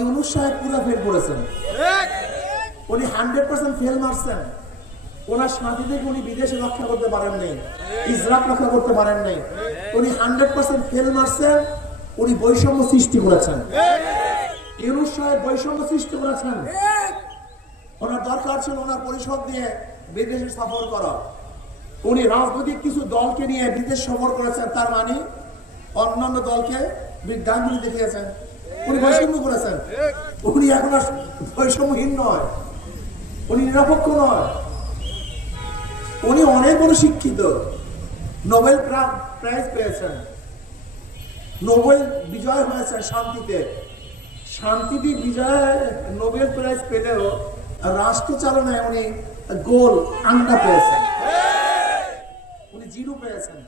ইউনুস সাহেব পুরো ফেল করেছেন। উনি হান্ড্রেড পার্সেন্ট ফেল মারছেন। ওনার উনি বিদেশে রক্ষা করতে পারেন নাই ইসরাক রক্ষা করতে পারেন নাই। উনি হান্ড্রেড পার্সেন্ট ফেল মারছেন উনি বৈষম্য সৃষ্টি করেছেন। ইউনুস সাহেব বৈষম্য সৃষ্টি করেছেন। ওনার দরকার ছিল ওনার পরিষদ নিয়ে বিদেশে সফর করা। উনি রাজনৈতিক কিছু দলকে নিয়ে বিদেশ সফর করেছেন তার মানে অন্যান্য দলকে উনি বৈষম্য করেছেন। উনি এখন আর বৈষম্যহীন নয়, উনি নিরপেক্ষ নয়। উনি অনেক বড় শিক্ষিত নোবেল প্রাইজ পেয়েছেন। নোবেল বিজয় হয়েছে শান্তিতে। শান্তিতে বিজয়, নোবেল প্রাইজ পেলেও রাষ্ট্র চালনায় উনি গোল আন্ডা পেয়েছেন। উনি জিরো পেয়েছেন।